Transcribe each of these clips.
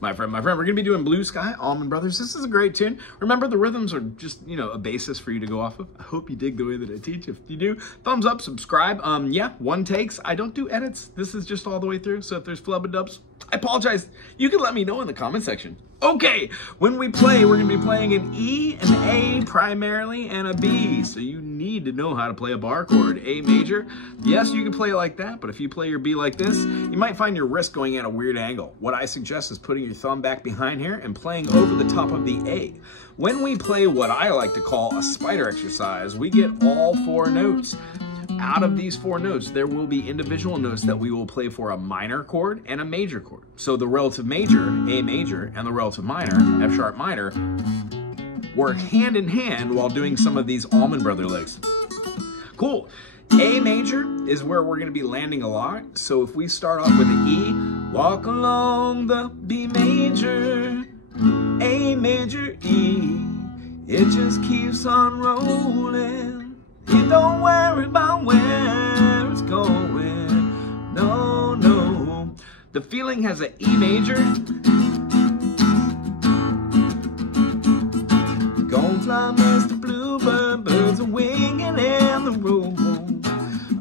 My friend, we're going to be doing Blue Sky, Allman Brothers. This is a great tune. Remember, the rhythms are just, you know, a basis for you to go off of. I hope you dig the way that I teach. If you do, thumbs up, subscribe. Yeah, one takes. I don't do edits. This is just all the way through. So if there's flub and dubs, I apologize. You can let me know in the comment section. Okay, when we play, we're going to be playing an E, an A primarily, and a B. So you need to know how to play a bar chord. A major, yes, you can play it like that, but if you play your B like this, you might find your wrist going at a weird angle. What I suggest is putting your thumb back behind here and playing over the top of the A. When we play what I like to call a spider exercise, we get all 4 notes. Out of these 4 notes, there will be individual notes that we will play for a minor chord and a major chord. So the relative major, A major, and the relative minor, F sharp minor, work hand in hand while doing some of these Allman Brother licks. Cool. A major is where we're going to be landing a lot. So if we start off with the E, walk along the B major, A major, E, it just keeps on rolling. You don't worry about where it's going. No, no. The feeling has an E major. Gonna fly, Mr. Bluebird, birds are winging in the room.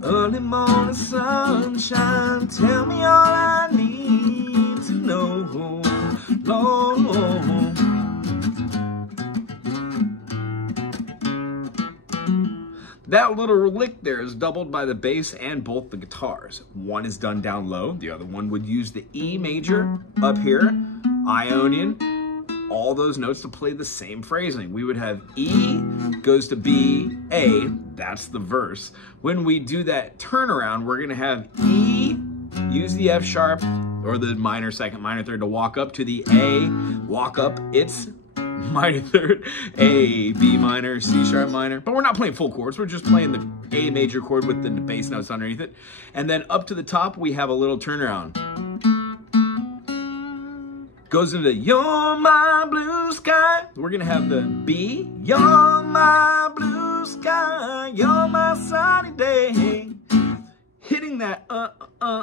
Early morning sunshine, tell me all I need to know. Lord. That little lick there is doubled by the bass and both the guitars. One is done down low, the other one would use the E major up here, Ionian, all those notes to play the same phrasing. We would have E goes to B, A, that's the verse. When we do that turnaround, we're gonna have E, use the F sharp, or the minor second, minor third to walk up to the A, walk up, it's minor third, A, B minor, C sharp minor. But we're not playing full chords. We're just playing the A major chord with the bass notes underneath it. And then up to the top, we have a little turnaround. Goes into You're My Blue Sky. We're going to have the B. You're my blue sky. You're my sunny day. Hitting that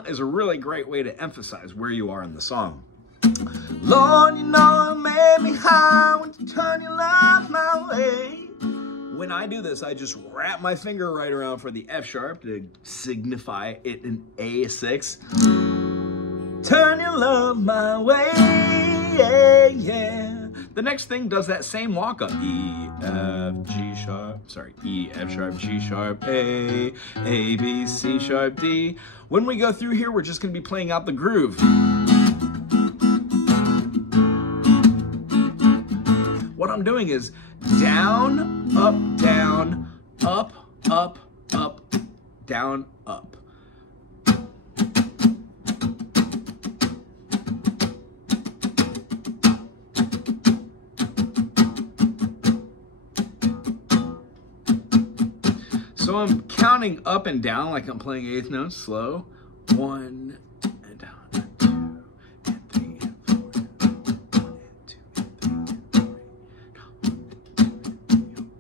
is a really great way to emphasize where you are in the song. Lord, you know it made me high when you turn your love my way. When I do this, I just wrap my finger right around for the F sharp to signify it in A6. Turn your love my way, yeah, yeah. The next thing does that same walk up. E, F, G sharp, sorry, E, F sharp, G sharp, A, B, C sharp, D. When we go through here, we're just gonna be playing out the groove. What I'm doing is down, up, down, up, up, up, down, up. So I'm counting up and down like I'm playing 8th notes slow. 1 and down, 2 and 3 and 4, 1 and 2 and 3 and 4,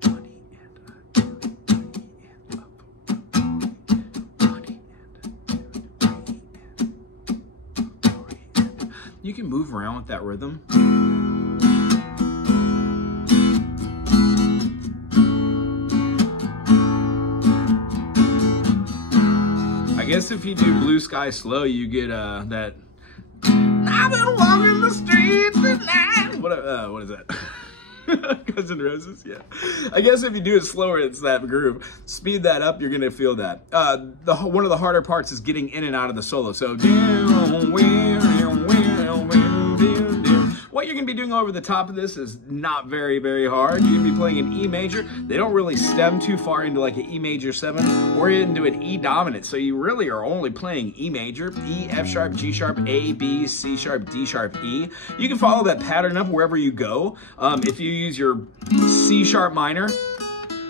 1 and 2 and up, 1 and 2 and 4. You can move around with that rhythm. I guess if you do Blue Sky slow, you get that I've been walking the streets tonight. What is that? Guns N' Roses, yeah. I guess if you do it slower, it's that groove. Speed that up, you're gonna feel that. One of the harder parts is getting in and out of the solo. So what you're gonna be doing over the top of this is not very, very hard. You're gonna be playing an E major. They don't really stem too far into like an E major 7 or into an E dominant. So you really are only playing E major, E, F sharp, G sharp, A, B, C sharp, D sharp, E. You can follow that pattern up wherever you go. If you use your C sharp minor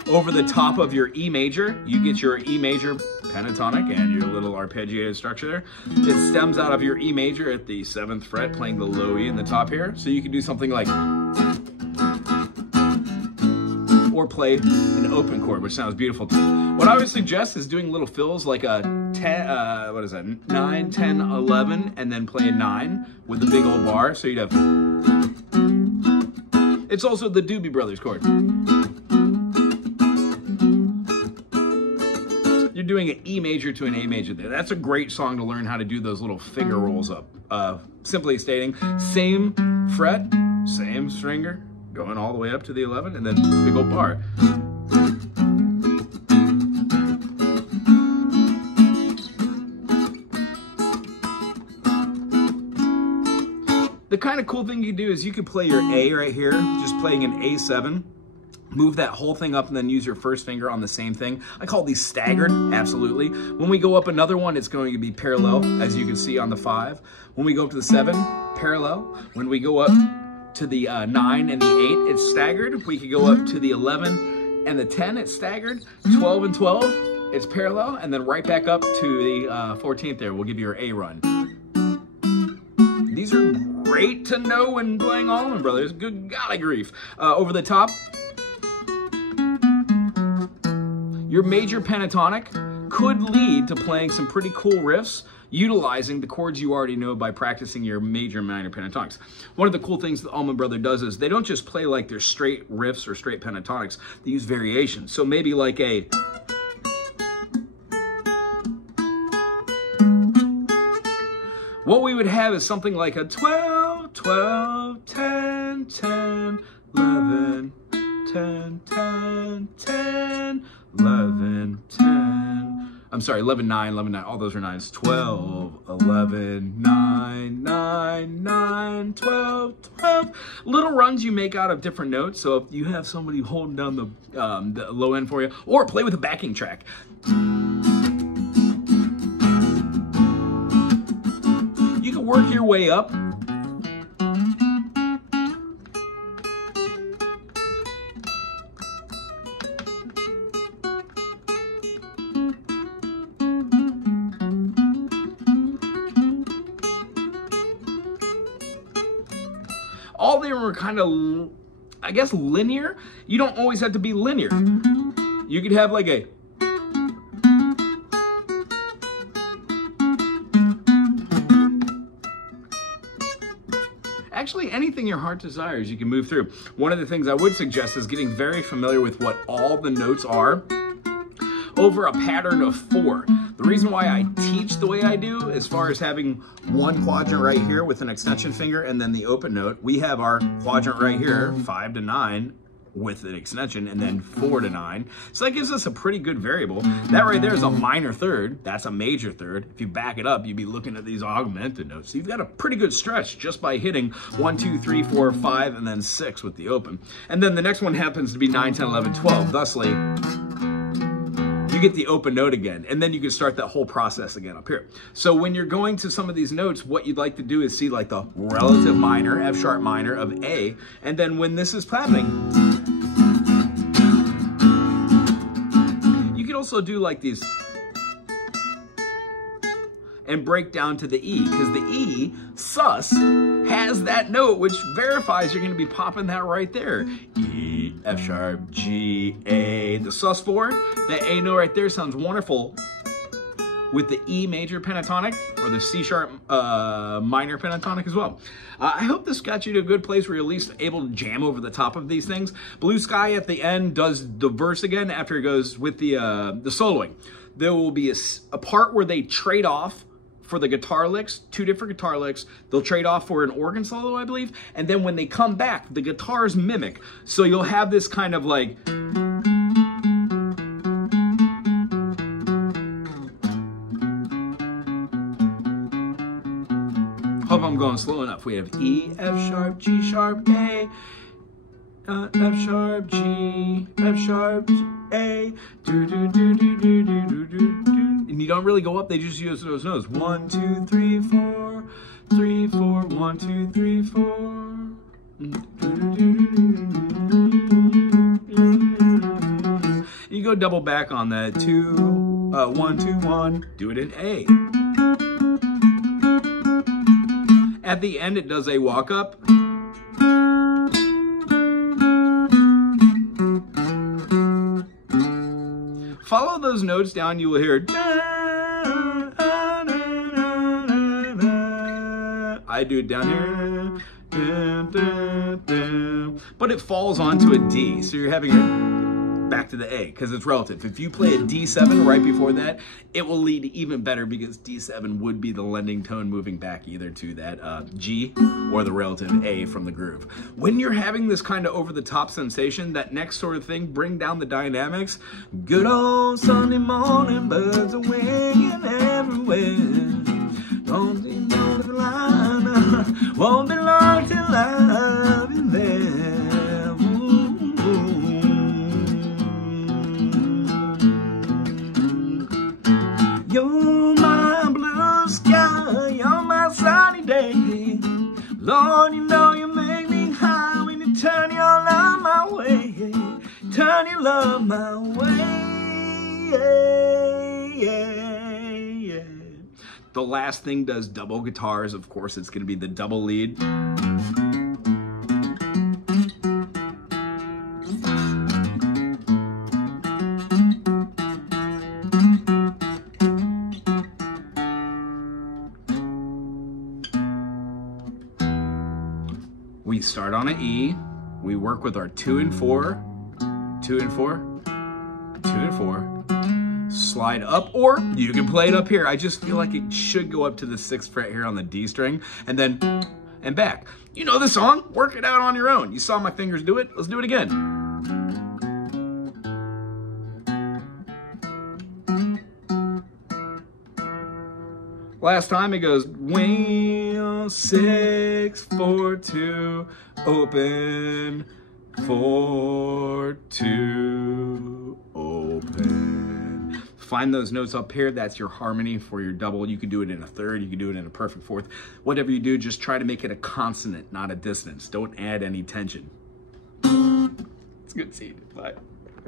over the top of your E major, you get your E major pentatonic and your little arpeggiated structure there. It stems out of your E major at the 7th fret, playing the low E in the top here. So you can do something like, or play an open chord, which sounds beautiful too. What I would suggest is doing little fills like a 10, what is that, 9, 10, 11, and then play a 9 with a big old bar. So you'd have, it's also the Doobie Brothers chord. You're doing an E major to an A major there. That's a great song to learn how to do those little finger rolls up. Simply stating, same fret, same stringer, going all the way up to the 11, and then big old bar. The kind of cool thing you do is you could play your A right here, just playing an A7, move that whole thing up and then use your first finger on the same thing. I call these staggered, absolutely. When we go up another one, it's going to be parallel, as you can see on the 5. When we go up to the 7, parallel. When we go up to the 9 and the 8, it's staggered. We could go up to the 11 and the 10, it's staggered. 12 and 12, it's parallel. And then right back up to the 14th there, we'll give you your A run. These are great to know when playing Allman Brothers. Good golly grief. Over the top, your major pentatonic could lead to playing some pretty cool riffs utilizing the chords you already know by practicing your major and minor pentatonics. One of the cool things the Allman Brother does is they don't just play like their straight riffs or straight pentatonics. They use variations. So maybe like a... What we would have is something like a 12, 12, 10, 10, 11, 10, 10, 10, 11, 10. I'm sorry, 11, 9, 11, 9. All those are 9s. 12, 11, 9, 9, 9, 12, 12. Little runs you make out of different notes. So if you have somebody holding down the low end for you, or play with a backing track. You can work your way up. All they were kind of, I guess, linear. You don't always have to be linear. You could have like a... Actually, anything your heart desires, you can move through. One of the things I would suggest is getting very familiar with what all the notes are over a pattern of 4. The reason why I teach the way I do, as far as having one quadrant right here with an extension finger and then the open note, we have our quadrant right here, 5 to 9, with an extension, and then 4 to 9. So that gives us a pretty good variable. That right there is a minor third. That's a major third. If you back it up, you'd be looking at these augmented notes. So you've got a pretty good stretch just by hitting 1, 2, 3, 4, 5, and then 6 with the open. And then the next one happens to be 9, 10, 11, 12. Thusly, you get the open note again, and then you can start that whole process again up here. So when you're going to some of these notes, what you'd like to do is see like the relative minor, F sharp minor of A, and then when this is happening, you could also do like these and break down to the E, because the E, sus, has that note which verifies you're going to be popping that right there. E, F sharp, G, A. The sus4, that A note right there sounds wonderful with the E major pentatonic or the C sharp minor pentatonic as well. I hope this got you to a good place where you're at least able to jam over the top of these things. Bluesky at the end does the verse again after it goes with the soloing. There will be a part where they trade off for the guitar licks, 2 different guitar licks. They'll trade off for an organ solo, I believe. And then when they come back, the guitars mimic. So you'll have this kind of like... Hope I'm going slow enough. We have E, F sharp, G sharp, A, F sharp, G, F sharp, A, do do do do do do do do do. And you don't really go up, they just use those notes. 1, 2, 3, 4, 3, 4, 1, 2, 3, 4. You go double back on that. 2, 1, 2, 1. Do it in A. At the end, it does a walk up. Follow those notes down, you will hear da, I do it down here. Dun, dun, dun. But it falls onto a D, so you're having it back to the A, because it's relative. If you play a D7 right before that, it will lead even better, because D7 would be the lending tone moving back either to that G or the relative A from the groove. When you're having this kind of over-the-top sensation, that next sort of thing, bring down the dynamics. Good old Sunday morning, birds are winging everywhere. Don't you know the line? Won't be long till I'll be there. You're my blue sky, you're my sunny day. Lord, you know you make me high when you turn your love my way. Turn your love my way. The last thing does double guitars. Of course, it's going to be the double lead. We start on an E, we work with our 2 and 4, 2 and 4, 2 and 4, slide up, or you can play it up here. I just feel like it should go up to the 6th fret here on the D string, and then, and back. You know the song, work it out on your own. You saw my fingers do it, let's do it again. Last time it goes wheel 6 4 2 open 4 2 open. Find those notes up here. That's your harmony for your double. You can do it in a third. You can do it in a perfect fourth. Whatever you do, just try to make it a consonant, not a dissonance. Don't add any tension. It's good seeing you. Bye.